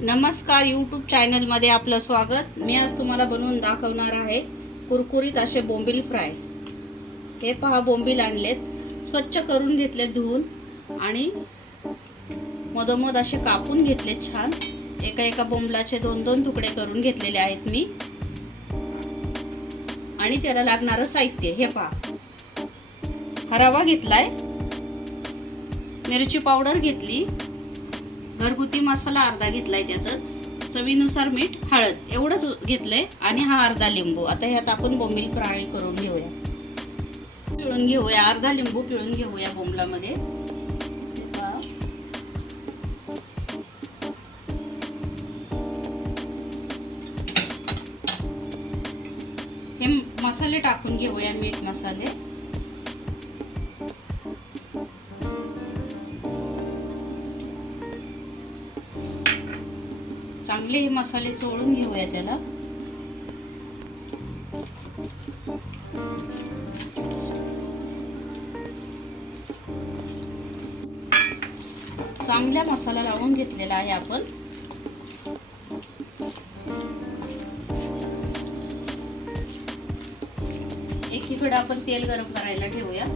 नमस्कार यूट्यूब चॅनलमध्ये आपलं स्वागत. मी आज तुम्हाला बनवून दाखवणार आहे कुरकुरीत असे बोंबील फ्राय. हे पहा बोंबील आणलेत. स्वच्छ करून घेतलेत धुवून आणि मधोमध असे कापून घेतलेत छान. एका एका बोंबलाचे दोन दोन तुकडे करून घेतलेले आहेत मी. आणि त्याला लागणारं साहित्य हे पहा. हरावा घेतलाय. मिरची पावडर घेतली. घरगुती मसाला अर्धा घेतलाय त्यातच. चवीनुसार मीठ हळद एवढंच घेतलंय आणि हा अर्धा लिंबू. आता ह्यात आपण बोंबील फ्राय करून घेऊया. पिळून घेऊया. अर्धा लिंबू पिळून घेऊया बोंबलामध्ये. हे हे मसाले टाकून घेऊया मीठ मसाले. चांगले हे मसाले चोळून घेऊया त्याला. चांगला मसाला लावून घेतलेला आहे आपण. एकीकडे आपण तेल गरम करायला ठेवूया.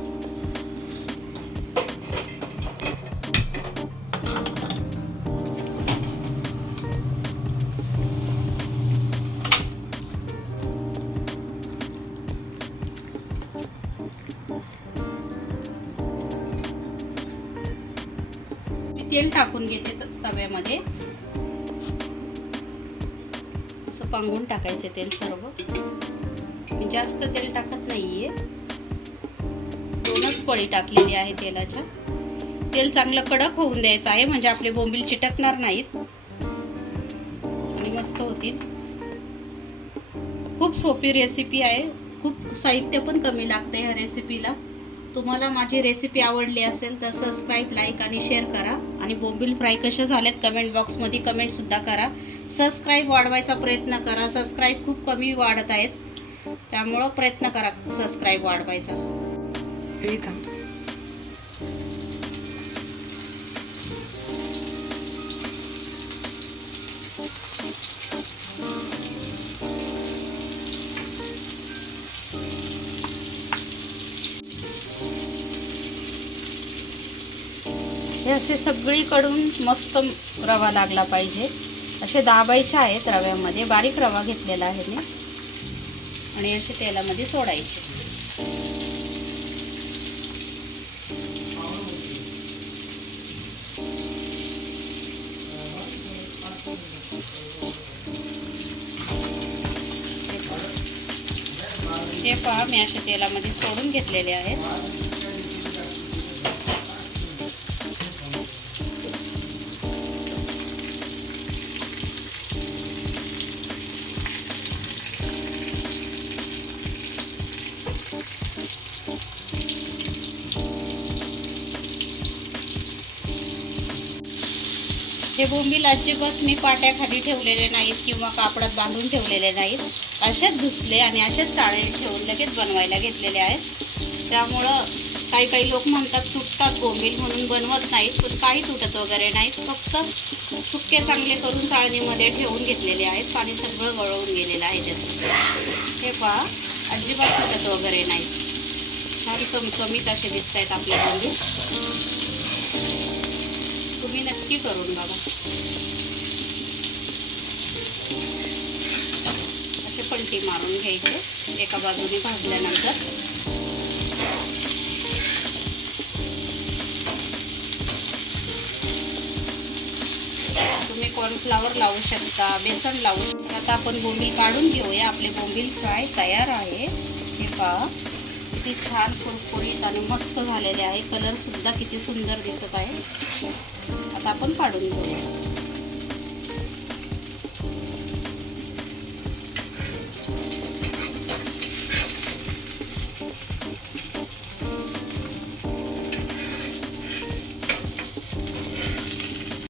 तेल टाकून घेते तव्यामध्ये. असं पांगून टाकायचे तेल सर्व. मी जास्त तेल टाकत नाहीये. दोनच पळी टाकलेली आहे तेलाच्या. तेल चांगलं कडक होऊन द्यायचं आहे म्हणजे आपले बोंबील चिटकणार नाहीत. आणि मस्त होतील. खूप सोपी रेसिपी आहे. खूप साहित्य पण कमी लागतं ह्या रेसिपीला तुम्हाला माझी रेसिपी आवडली असेल तर सबस्क्राईब लाईक आणि शेअर करा. आणि बोंबील फ्राय कशा झाल्यात कमेंट बॉक्समध्ये कमेंटसुद्धा करा. सबस्क्राईब वाढवायचा प्रयत्न करा. सबस्क्राईब खूप कमी वाढत आहेत. त्यामुळं प्रयत्न करा सबस्क्राईब वाढवायचा. हे असे सगळीकडून मस्त रवा लागला पाहिजे. असे दाबायचे आहेत रव्यामध्ये. बारीक रवा घेतलेला आहे मी. आणि असे तेलामध्ये सोडायचे. हे पहा मी असे तेलामध्ये सोडून घेतलेले आहेत. हे बोंबील अजिबात मी पाट्याखाली ठेवलेले नाहीत किंवा कापडात बांधून ठेवलेले नाहीत असेच धुतले आणि असेच चाळे ठेवून लगेच बनवायला घेतलेले आहेत. त्यामुळं काही काही लोक म्हणतात तुटतात बोंबील म्हणून बनवत नाहीत पण काही तुटत वगैरे नाहीत. फक्त सुके चांगले करून चाळणीमध्ये ठेवून घेतलेले आहेत. पाणी सगळं गळवून गेलेलं आहे त्याचं. हे पहा अजिबात तुटत वगैरे नाहीत. छान चमचमीत असे दिसत आहेत आपले बोंबील. तुम्ही नक्की करून बघा. असे पलटी मारून घ्यायचे एका बाजूने भाजल्यानंतर. तुम्ही कॉर्नफ्लावर लावू शकता बेसन लावू शकता. आता आपण बोंबील काढून घेऊया. आपले बोंबील फ्राय तयार आहे. हे पहा. किती छान कुरकुरीत आणि मस्त झालेले आहे. कलर सुद्धा किती सुंदर दिसत आहे. आता आपण पाडून घेऊया.